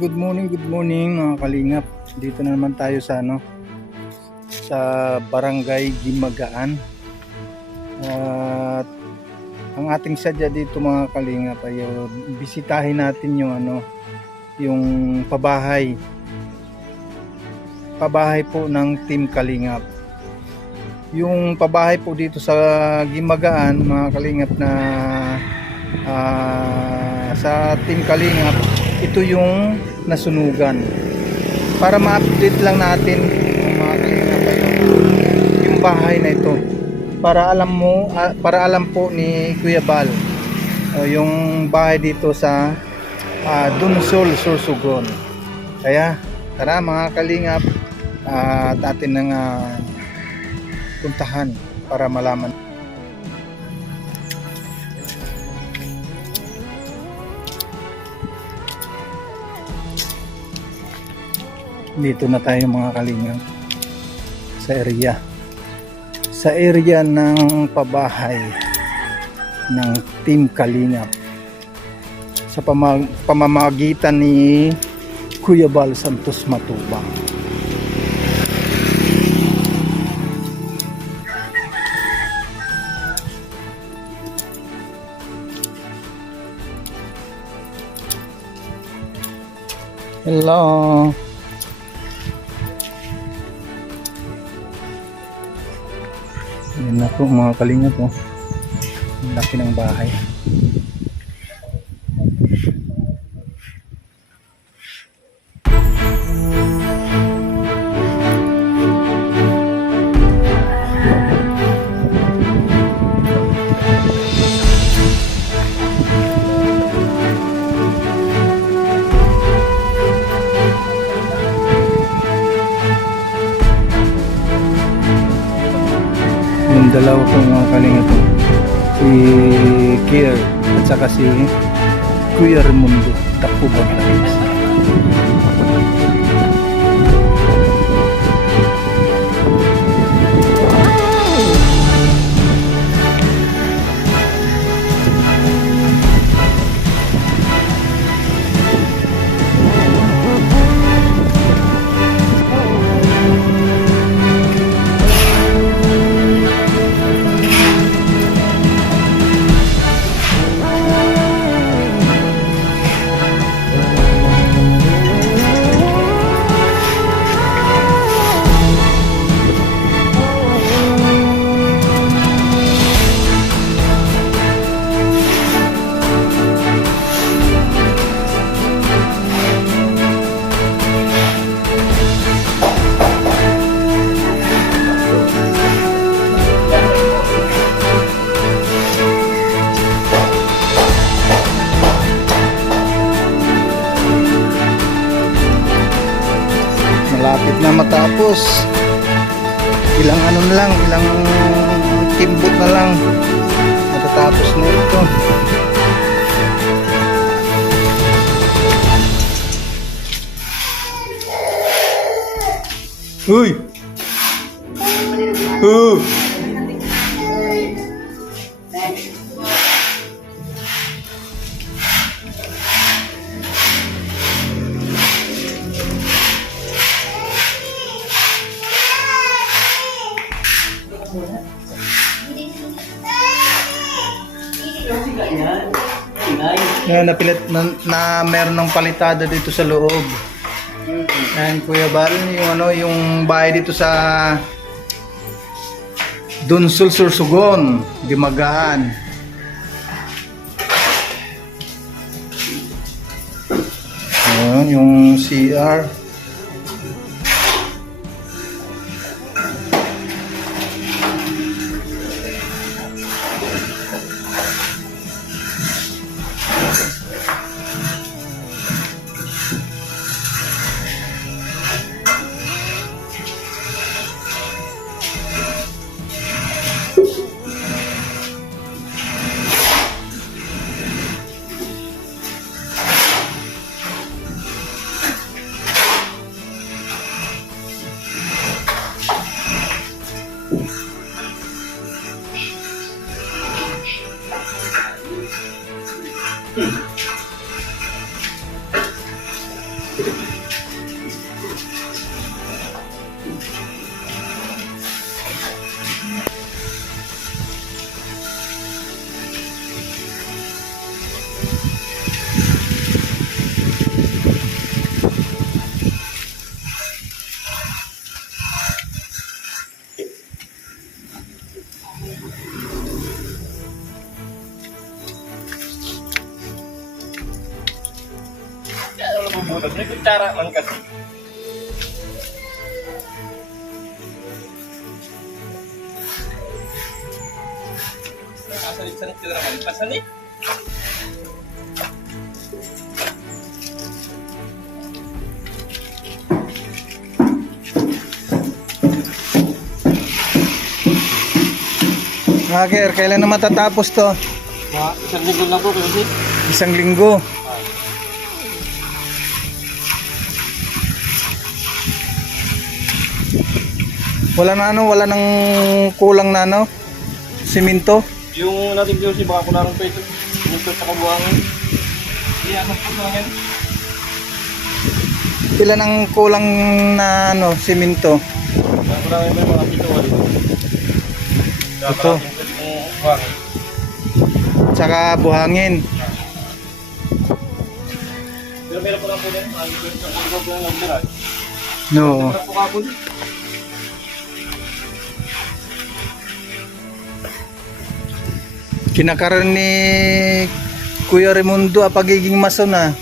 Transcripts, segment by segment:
good morning mga kalingap. Dito na naman tayo sa sa Barangay Gimagaan. At ang ating sadya dito mga kalingap ay bisitahin natin yung pabahay po ng Team Kalingap. Yung pabahay po dito sa Gimagaan mga kalingap na sa Team Kalingap, ito yung nasunugan. Para ma-update lang natin mga kalingap yung bahay na ito, para alam po ni Kuya Bal yung bahay dito sa Dunsol, Sorsogon. Kaya tara mga kalingap, at atin nang puntahan para malaman. Dito na tayo mga kalingap sa area ng pabahay ng Team Kalingap sa pamamagitan ni Kuya Bal Santos Matubang. Hello. Yan na po mga kalingap po. Ang laki ng bahay. Yung dalawa po mga kalingap po, si Kier at saka si Kuya Raimundo Takbo Baglaris. Malapit na matapos. Ilang timbot na lang matatapos na ito. Uy! Yan, napilit na meron ng palitada dito sa loob. Yan Kuya Bal, yung bahay dito sa Dunsol, Sorsogon, Gimagaan. Yan, yung CR. Kasi may kutsara man kasi. Kasalit-salit ka naman. Kasalit? Hacker, kailan na matatapos to? Mga isang linggo lang po kasi. Isang linggo. Wala na ano, wala nang kulang na ano, simento. Yung natin kasi baka kulang pa ito. Yung ito sa kabuhangan. Iyanap po na lang yan. Ilan ang kulang na ano, simento? Baka kulang yung mga pito. Ito. Buhangin. Tsaka buhangin. Pero meron po lang po din. Ang ito po lang nagbiray. No. Meron po kapon. Kinakaroon ni Kuya Raimundo ang pagiging mason na.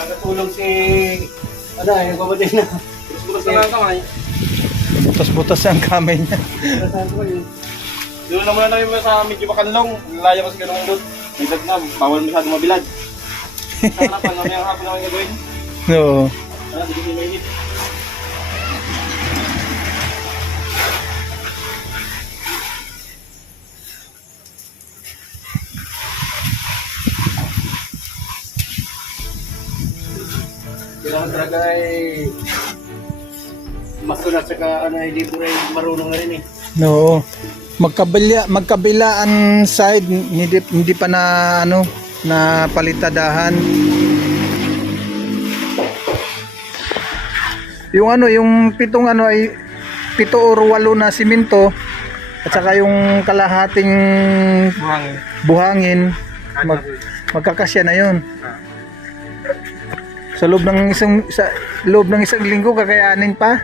Nakatulong si... Ano, yung babatay na. Butas na lang kamay. Butas-butas ang kamay niya. Doon naman na namin sa medyo makanlong. Laya kasi ganun doon. Bilag na, bawal masyado mabilad. Sa harapan namin ang hapon namin gagawin. No. Ano, hindi ko mainit. Kailangan talaga ay masunod saka ano, hindi po rin marunong na rin eh. No. Magkabilaan side hindi pa na ano na palitadahan. Yung ano, yung pitong ano ay 7 or 8 na simento at saka yung kalahating buhangin magkakasya na yun. Sa loob ng isang linggo kakayanin pa.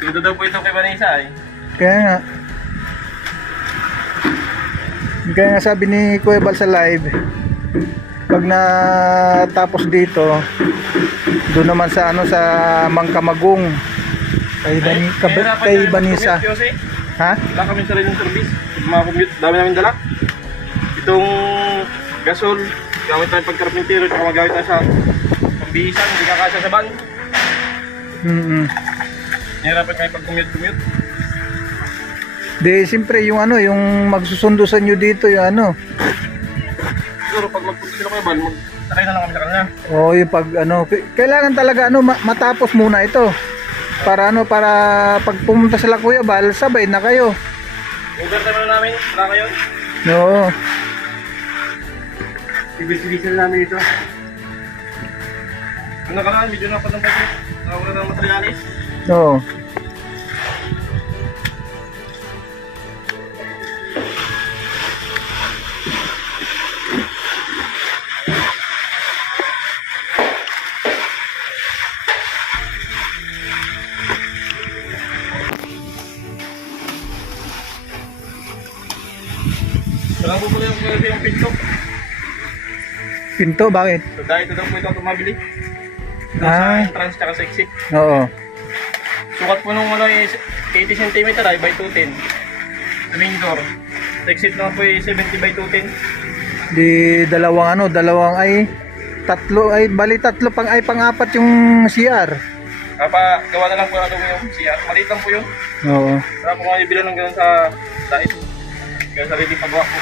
Sudo daw po ito kay Vanessa eh. Kaya nga sabi ni Kuya Bal sa live, pag natapos dito, doon naman sa ano sa Mangkamagong kay Vanessa. Ha? Wala kami sariling service. Mga commute, dami namin dala. Itong gasol, gamit tayo pagkarpintero, at magamit tayo sa pambihisan, hindi kakasya sa van. Nahirapan kayo pag-commute. Di siyempre yung ano, yung magsusundo sa inyo dito yung ano. Siguro pag magpunta sila kayo van, magsakay na lang kami sa kanila. Oh, yung pag ano, kailangan talaga ano matapos muna ito. Para ano, para pag pumunta sila Kuya Bal, sabay na kayo. Overtime na namin, wala kayo. Oo. Ibis-ibisan namin ito. Ang nakaraan, medyo napat ng budget. Nakawala ng materialis. Oo. Walang po pala yung pinto. Pinto, bakit? So dahil ito daw po ito mabili. Sa entrance tsaka sa exit. Oo. Sukat po nung ano is 80 cm ay by 210. Sa main door. Sa exit naman po ay 70 by 210. Di dalawang ay tatlo ay bali tatlo pang-apat yung CR. Kapa gawa na lang po ano yung CR. Maliit lang po yun. Oo. Kaya po nga ibilan ng gano'n sa dais. Kaya sarili pagawa po.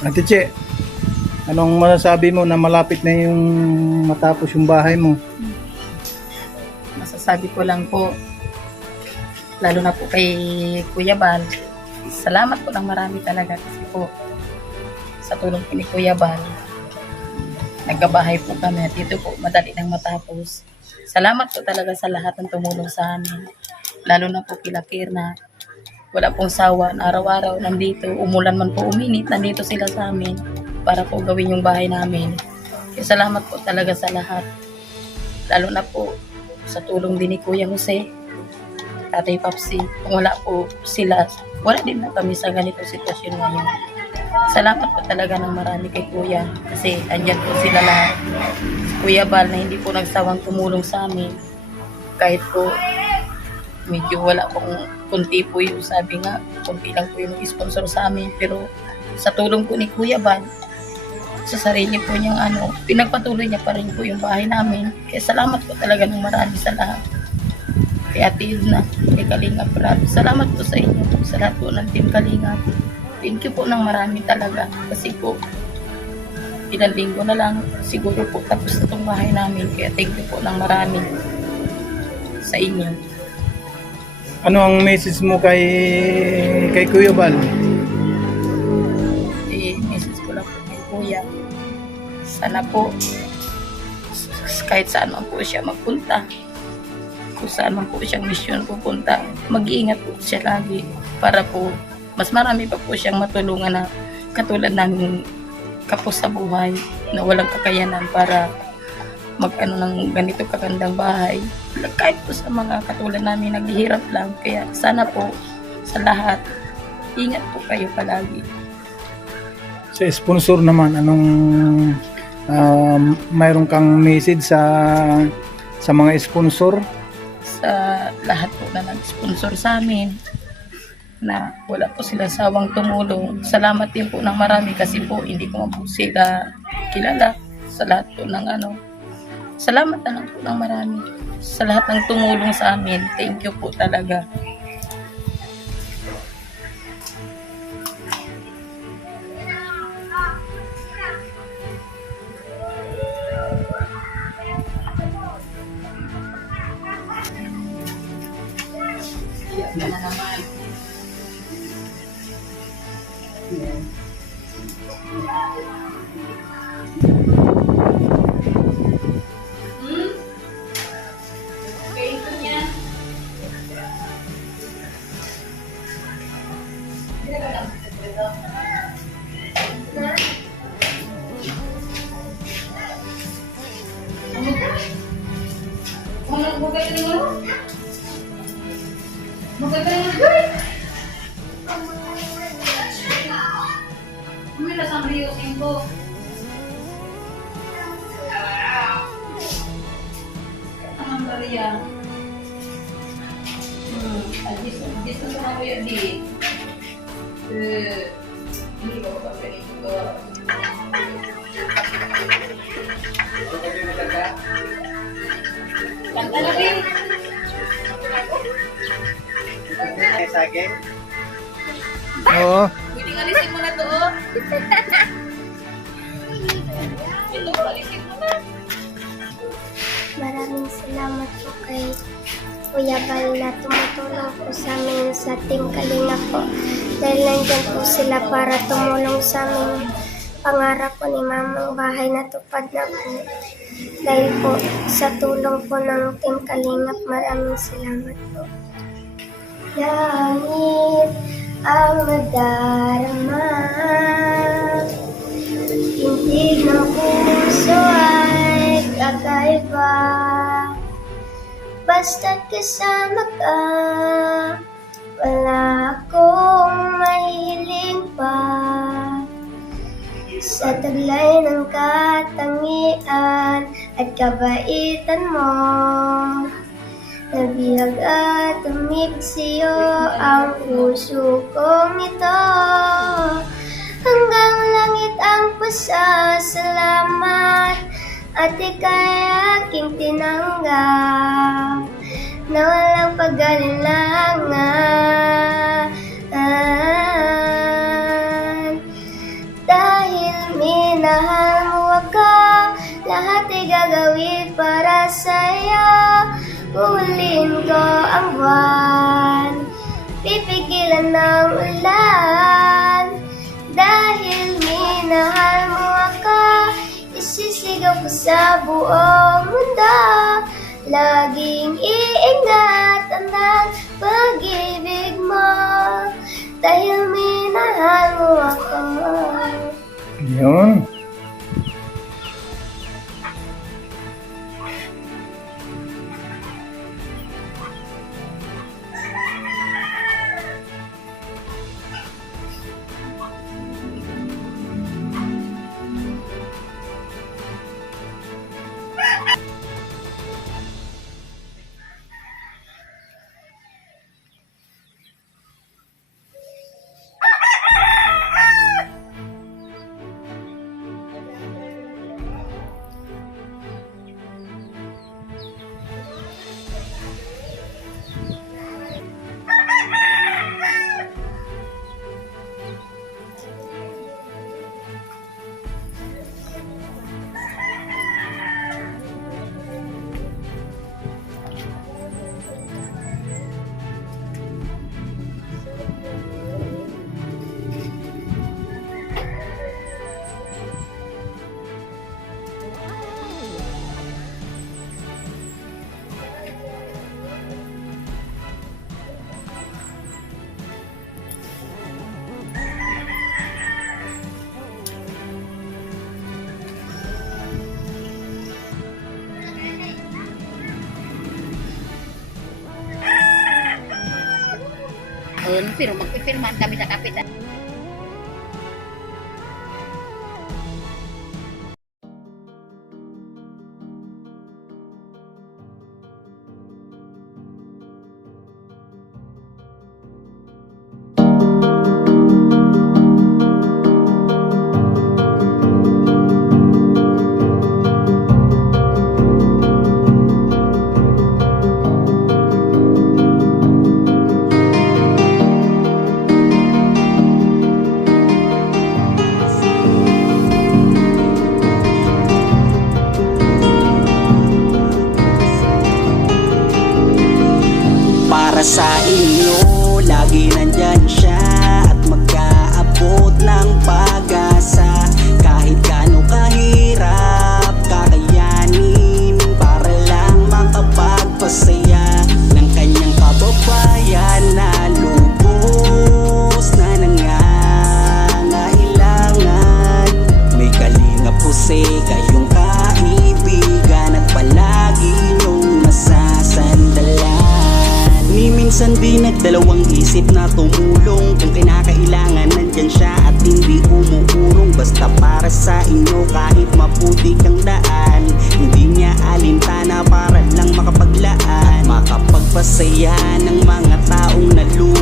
Ate Che, Anong masasabi mo na malapit na yung matapos yung bahay mo? Masasabi ko lang po, lalo na po kay Kuya Bal, salamat po ng marami talaga kasi po sa tulong po ni Kuya Bal, nagkabahay po kami at dito po madali nang matapos. Salamat po talaga sa lahat ng tumulong sa amin, lalo na po kila Kirna. Wala pong sawa na araw-araw nandito, umulan man po uminit, nandito sila sa amin para po gawin yung bahay namin. Kaya salamat po talaga sa lahat, lalo na po sa tulong din ni Kuya Jose, Tatay Papsi. Kung wala po sila, wala din na kami sa ganito sitwasyon ngayon. Salamat po talaga ng marami kay Kuya kasi andyan po sila lahat. Si Kuya Bal na hindi po nagsawang tumulong sa amin kahit po medyo wala pong kunti po yung sabi nga, kunti lang po yung sponsor sa amin, pero sa tulong po ni Kuya Bal, sa sarili po niyang pinagpatuloy niya pa rin po yung bahay namin. Kaya salamat po talaga ng marami sa lahat. Kay Ate Hilna, kay Kalingap Rab, salamat po sa inyo, sa lahat po ng Team Kalingap. Thank you po ng marami talaga kasi po ilang linggo na lang siguro po tapos na itong bahay namin. Kaya thank you po ng marami sa inyo. Ano ang message mo kay Kuya Bal? Message ko lang po kay Kuya, sana po kahit saan man po siya magpunta, kung saan man po siyang mission pupunta, mag-iingat po siya lagi para po mas marami pa po siyang matulungan na katulad namin kapos sa buhay na walang kakayanan para mag-ano ng ganito kagandang bahay. Kahit po sa mga katulad namin naghihirap lang. Kaya sana po sa lahat, ingat po kayo palagi. Sa sponsor naman, anong mayroon kang message sa mga sponsor? Sa lahat po na nag-sponsor sa amin, na wala po sila sawang tumulong. Salamat din po ng marami kasi po hindi ko man po sila kilala. Sa lahat po ng salamat na lang po ng marami sa lahat ng tumulong sa amin. Thank you po talaga. Yan na naman. Okay, ito niya. Bukay ka rin mo? Bukay ka rin mo? May lasang riyusin ko. Ang Maria. Dito sa mga yan di. Hindi ko pa pwede ito. Kanta na rin. Sa akin? Oo. Pwede nga alisin mo na to, oh. Ito, alisin mo na. Maraming salamat po kay Kuya Bal na tumutulong po sa amin sa Team Kalingap po. Dahil nandyan po sila para tumulong sa amin. Pangarap po ni Mamang bahay na tupad na po. Dahil po sa tulong po ng Team Kalingap, maraming salamat po. Langit ang nadarama, tindig ng puso ay kakaiba. Basta't kasama ka, wala akong mahiling pa. Sa taglay ng katangian at kabaitan mo, nabihag at umibig sa'yo ang puso kong ito. Hanggang langit ang pasasalamat at ika'y aking tinanggap na walang pag-alilangan. Dahil minahal sa buong mundo. Laging iingatan ng pag-ibig mo, dahil minahal mo ako. Yun. Pero magpipirman kami sa kapitan. Para sa inyo, lagi nandyan siya at mag-aabot ng pag-asa. Kahit gaano kahirap, kakayanin para lang makapagpasaya ng kanyang kababayan na lubos na nangangailangan. May Kalingap Jose, kayong kaibigan at palagi niyong masasandalan. Ni minsan di nagdalawang isip na tumulong. Kung kinakailangan nandyan siya at hindi umuurong. Basta para sa inyo kahit maputik ang daan, hindi niya alintana para lang makapaglaan, makapagpasaya ng mga taong nalulung.